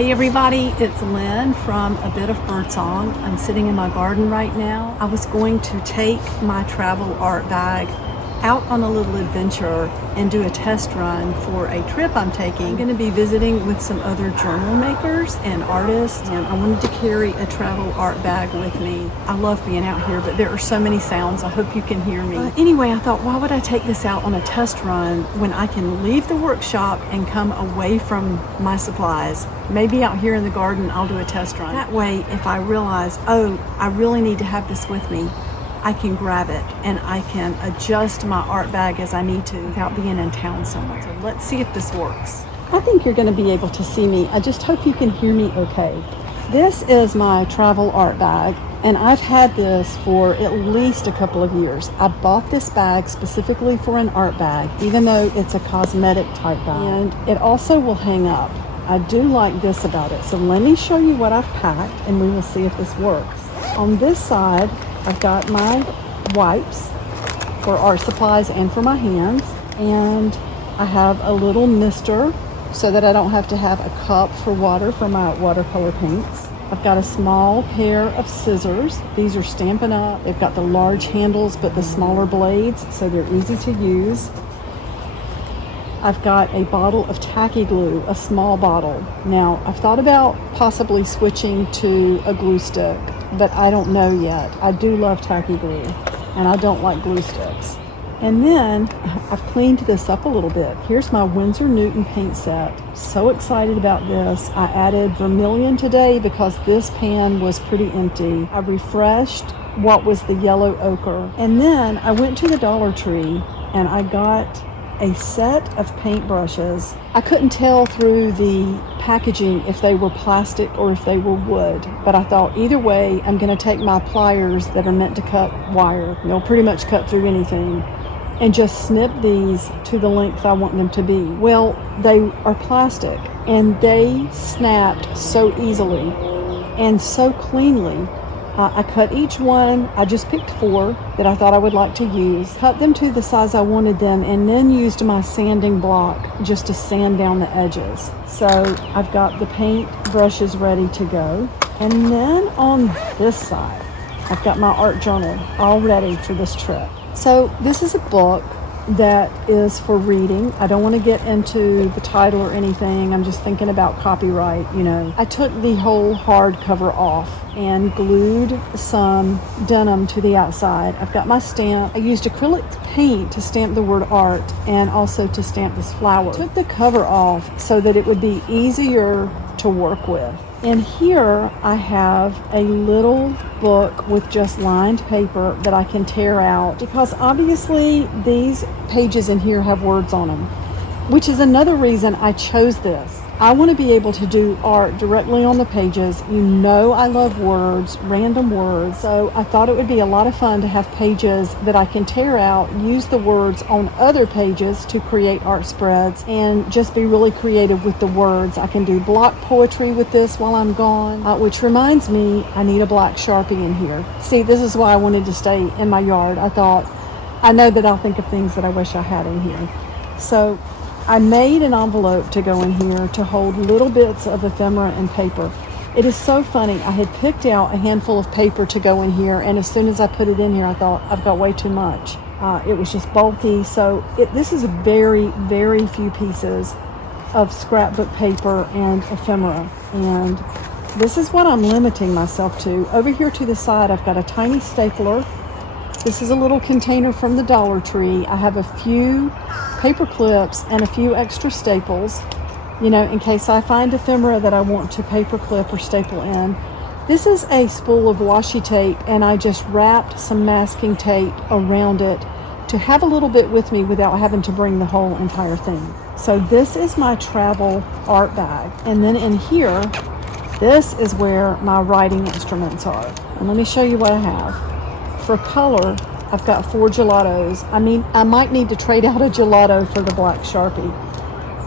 Hey everybody, it's Lynn from A Bit of Birdsong. I'm sitting in my garden right now. I was going to take my travel art bag out on a little adventure and do a test run for a trip I'm taking. I'm going to be visiting with some other journal makers and artists, and I wanted to carry a travel art bag with me. I love being out here, but there are so many sounds. I hope you can hear me. Anyway, I thought, why would I take this out on a test run when I can leave the workshop and come away from my supplies? Maybe out here in the garden I'll do a test run. That way, if I realize, oh, I really need to have this with me, I can grab it and I can adjust my art bag as I need to without being in town somewhere. So let's see if this works. I think you're going to be able to see me. I just hope you can hear me okay. This is my travel art bag, and I've had this for at least a couple of years. I bought this bag specifically for an art bag, even though it's a cosmetic type bag, and it also will hang up. I do like this about it. So let me show you what I've packed and we will see if this works. On this side, I've got my wipes for art supplies and for my hands, and I have a little mister so that I don't have to have a cup for water for my watercolor paints. I've got a small pair of scissors. These are Stampin' Up. They've got the large handles but the smaller blades, so they're easy to use. I've got a bottle of tacky glue, a small bottle. Now, I've thought about possibly switching to a glue stick, but I don't know yet. I do love tacky glue, and I don't like glue sticks. And then I've cleaned this up a little bit. Here's my Winsor Newton paint set. So excited about this. I added vermilion today because this pan was pretty empty. I refreshed what was the yellow ochre. And then I went to the Dollar Tree and I got a set of paintbrushes. I couldn't tell through the packaging if they were plastic or if they were wood, but I thought either way, I'm going to take my pliers that are meant to cut wire, pretty much cut through anything, and just snip these to the length I want them to be. Well, they are plastic and they snapped so easily and so cleanly. I cut each one. I just picked 4 that I thought I would like to use, cut them to the size I wanted them, and then used my sanding block just to sand down the edges. So I've got the paint brushes ready to go. And then on this side, I've got my art journal all ready for this trip. So this is a book that is for reading. I don't want to get into the title or anything. I'm just thinking about copyright, I took the whole hardcover off and glued some denim to the outside. I've got my stamp. I used acrylic paint to stamp the word art and also to stamp this flower. I took the cover off so that it would be easier to work with. And here I have a little book with just lined paper that I can tear out, because obviously these pages in here have words on them, which is another reason I chose this. I want to be able to do art directly on the pages. I love words, random words, so I thought it would be a lot of fun to have pages that I can tear out, use the words on other pages to create art spreads, and just be really creative with the words. I can do block poetry with this while I'm gone, which reminds me, I need a black Sharpie in here. See, this is why I wanted to stay in my yard. I thought, I know that I'll think of things that I wish I had in here. So I made an envelope to go in here to hold little bits of ephemera and paper. It is so funny. I had picked out a handful of paper to go in here, and as soon as I put it in here, I thought, I've got way too much. It was just bulky. So this is very, very few pieces of scrapbook paper and ephemera. And this is what I'm limiting myself to. Over here to the side, I've got a tiny stapler. This is a little container from the Dollar Tree. I have a few paper clips and a few extra staples, in case I find ephemera that I want to paper clip or staple in. This is a spool of washi tape, and I just wrapped some masking tape around it to have a little bit with me without having to bring the whole entire thing. So this is my travel art bag. And then in here, this is where my writing instruments are. And let me show you what I have. For color, I've got 4 gelatos. I might need to trade out a gelato for the black Sharpie.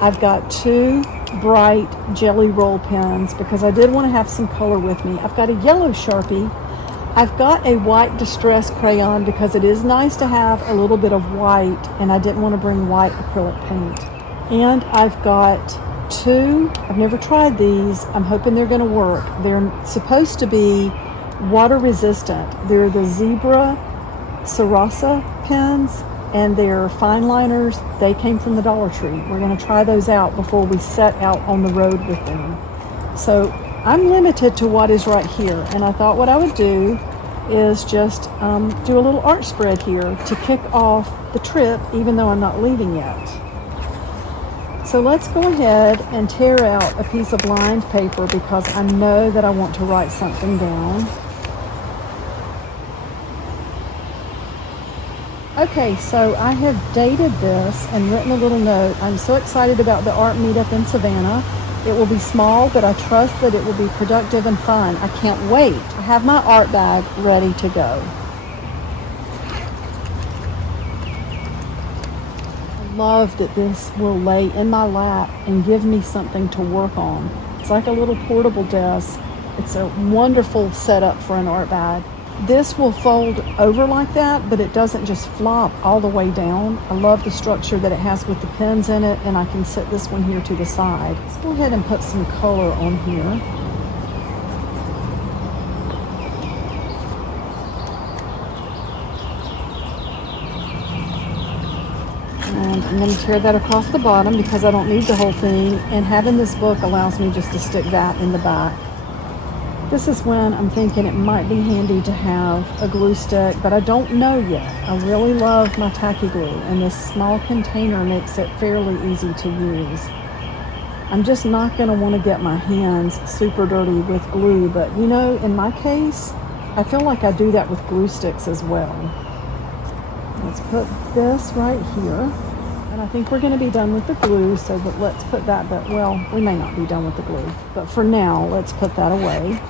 I've got 2 bright jelly roll pens because I did want to have some color with me. I've got a yellow Sharpie. I've got a white distress crayon because it is nice to have a little bit of white, and I didn't want to bring white acrylic paint. And I've got 2. I've never tried these. I'm hoping they're going to work. They're supposed to be water resistant. They're the Zebra Sarasa pens, and they're fine liners. They came from the Dollar Tree. We're going to try those out before we set out on the road with them. So I'm limited to what is right here, and I thought what I would do is just do a little art spread here to kick off the trip, even though I'm not leaving yet. So let's go ahead and tear out a piece of lined paper because I know that I want to write something down. Okay, so I have dated this and written a little note. I'm so excited about the art meetup in Savannah. It will be small, but I trust that it will be productive and fun. I can't wait. I have my art bag ready to go. I love that this will lay in my lap and give me something to work on. It's like a little portable desk. It's a wonderful setup for an art bag. This will fold over like that, but it doesn't just flop all the way down. I love the structure that it has with the pins in it, and I can set this one here to the side. Let's go ahead and put some color on here. And I'm going to tear that across the bottom because I don't need the whole thing, and having this book allows me just to stick that in the back. This is when I'm thinking it might be handy to have a glue stick, but I don't know yet. I really love my tacky glue, and this small container makes it fairly easy to use. I'm just not going to want to get my hands super dirty with glue, but you know, in my case, I feel like I do that with glue sticks as well. Let's put this right here, and I think we're going to be done with the glue, so but let's put that, but well, we may not be done with the glue, but for now, let's put that away.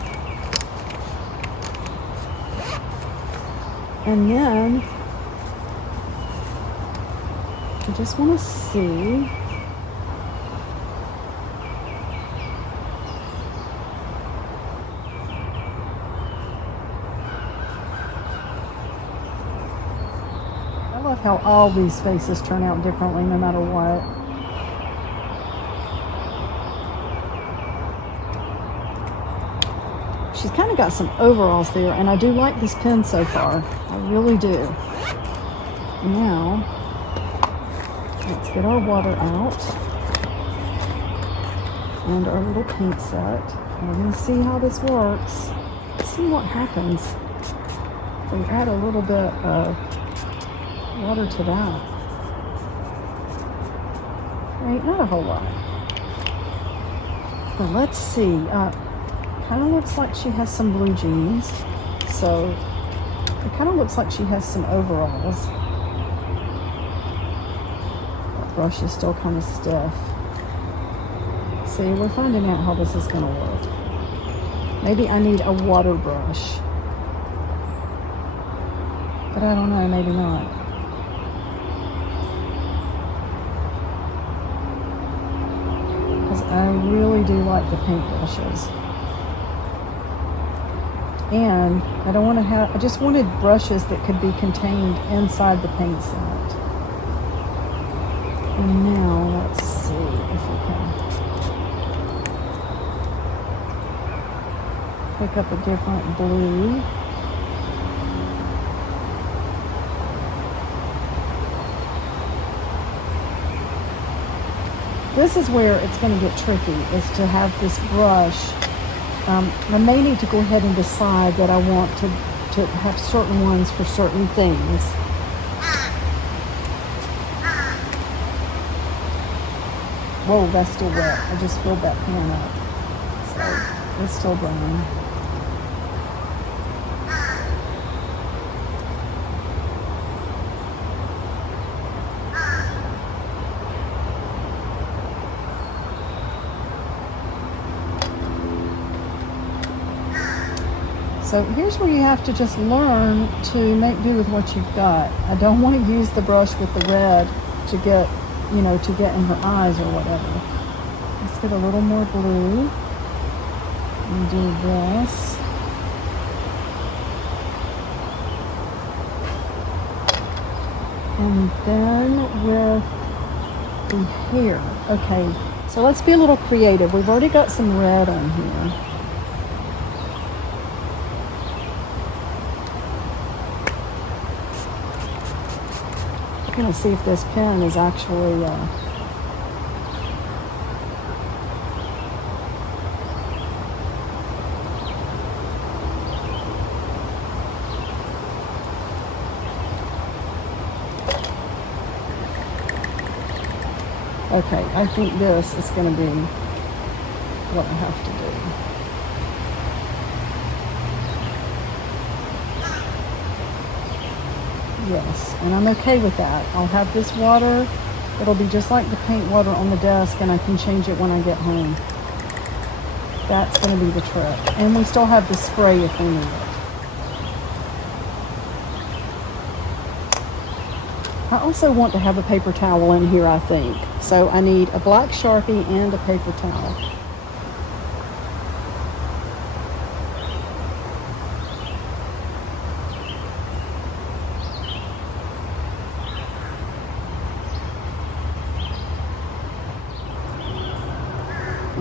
And then I just want to see. I love how all these faces turn out differently no matter what. She's kind of got some overalls there, and I do like this pen so far. I really do. Now, let's get our water out and our little paint set. We're going to see how this works. Let's see what happens if we add a little bit of water to that. Right, not a whole lot. But let's see. Kind of looks like she has some blue jeans, so it kind of looks like she has some overalls. That brush is still kind of stiff. See, we're finding out how this is going to work. Maybe I need a water brush, but I don't know, maybe not. Because I really do like the paint brushes. And I don't want to have, I just wanted brushes that could be contained inside the paint set. And now let's see if we can pick up a different blue. This is where it's going to get tricky, is to have this brush. I may need to go ahead and decide that I want to have certain ones for certain things. Whoa, that's still wet. I just filled that pan up. So it's still burning. So here's where you have to just learn to make do with what you've got. I don't want to use the brush with the red to get, you know, to get in her eyes or whatever. Let's get a little more blue and do this. And then with the hair. Okay, so So let's be a little creative. We've already got some red on here. I'm going to see if this pen is actually okay, I think this is going to be what I have to do. Yes, and I'm okay with that. I'll have this water. It'll be just like the paint water on the desk, and I can change it when I get home. That's going to be the trick. And we still have the spray if we need it. I also want to have a paper towel in here, I think. So I need a black Sharpie and a paper towel.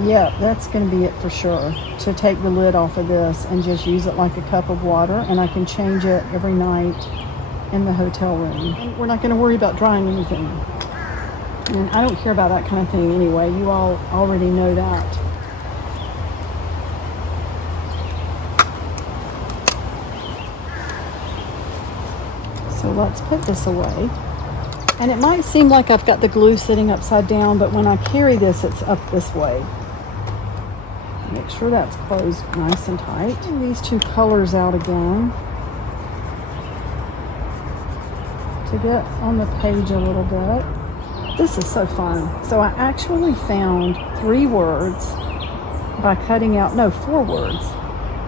Yeah, that's going to be it for sure. To take the lid off of this and just use it like a cup of water, and I can change it every night in the hotel room. And we're not going to worry about drying anything. And I don't care about that kind of thing anyway. You all already know that. So let's put this away. And it might seem like I've got the glue sitting upside down, but when I carry this, it's up this way. Make sure that's closed nice and tight. And these two colors out again to get on the page a little bit. This is so fun. So I actually found 3 words by cutting out, no, 4 words,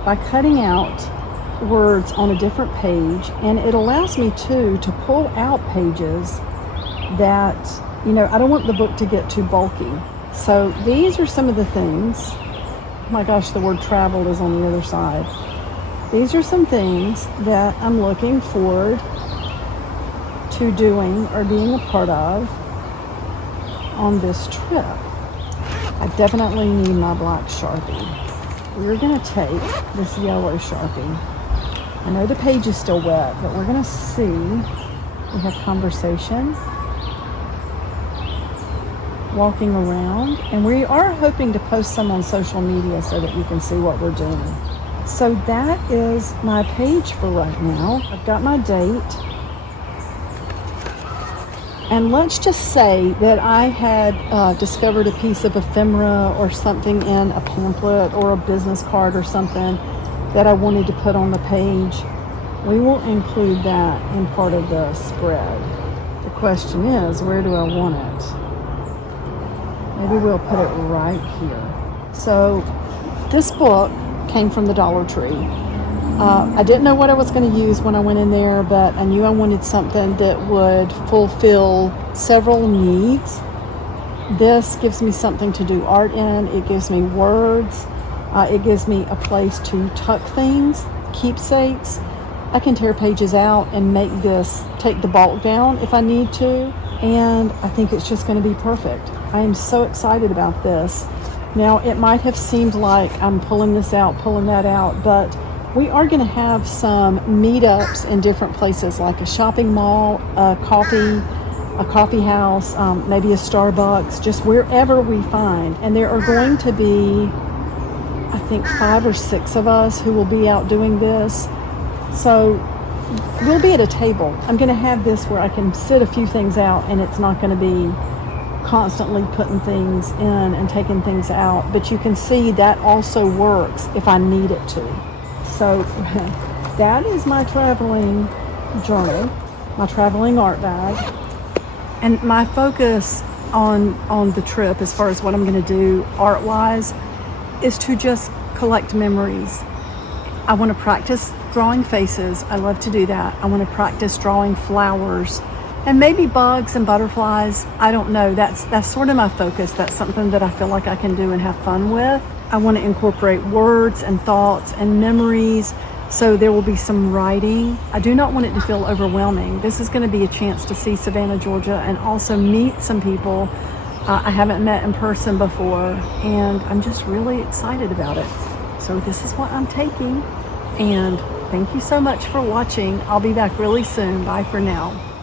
by cutting out words on a different page, and it allows me to pull out pages that, you know, I don't want the book to get too bulky. So these are some of the things. Oh my gosh, the word travel is on the other side. These are some things that I'm looking forward to doing or being a part of on this trip. I definitely need my black Sharpie. We're going to take this yellow Sharpie. I know the page is still wet, but we're going to see. We have conversation, walking around, and we are hoping to post some on social media so that you can see what we're doing. So that is my page for right now. I've got my date. And let's just say that I had discovered a piece of ephemera or something in a pamphlet or a business card or something that I wanted to put on the page. We will include that in part of the spread. The question is, where do I want it? Maybe we'll put it right here. So this book came from the Dollar Tree. I didn't know what I was going to use when I went in there, but I knew I wanted something that would fulfill several needs. This gives me something to do art in. It gives me words. It gives me a place to tuck things, keepsakes. I can tear pages out and make this, take the bulk down if I need to. And I think it's just going to be perfect. I am so excited about this. Now, it might have seemed like I'm pulling this out, pulling that out, but we are going to have some meetups in different places, like a shopping mall, a coffee house, maybe a Starbucks, just wherever we find. And there are going to be, I think, 5 or 6 of us who will be out doing this. So we'll be at a table. I'm going to have this where I can sit a few things out, and it's not going to be constantly putting things in and taking things out. But you can see that also works if I need it to. So that is my traveling journal, my traveling art bag. And my focus on the trip, as far as what I'm going to do art-wise, is to just collect memories. I want to practice drawing faces. I love to do that. I want to practice drawing flowers and maybe bugs and butterflies. I don't know. That's sort of my focus. That's something that I feel like I can do and have fun with. I want to incorporate words and thoughts and memories, so there will be some writing. I do not want it to feel overwhelming. This is going to be a chance to see Savannah, Georgia, and also meet some people I haven't met in person before, and I'm just really excited about it. So this is what I'm taking, and thank you so much for watching. I'll be back really soon. Bye for now.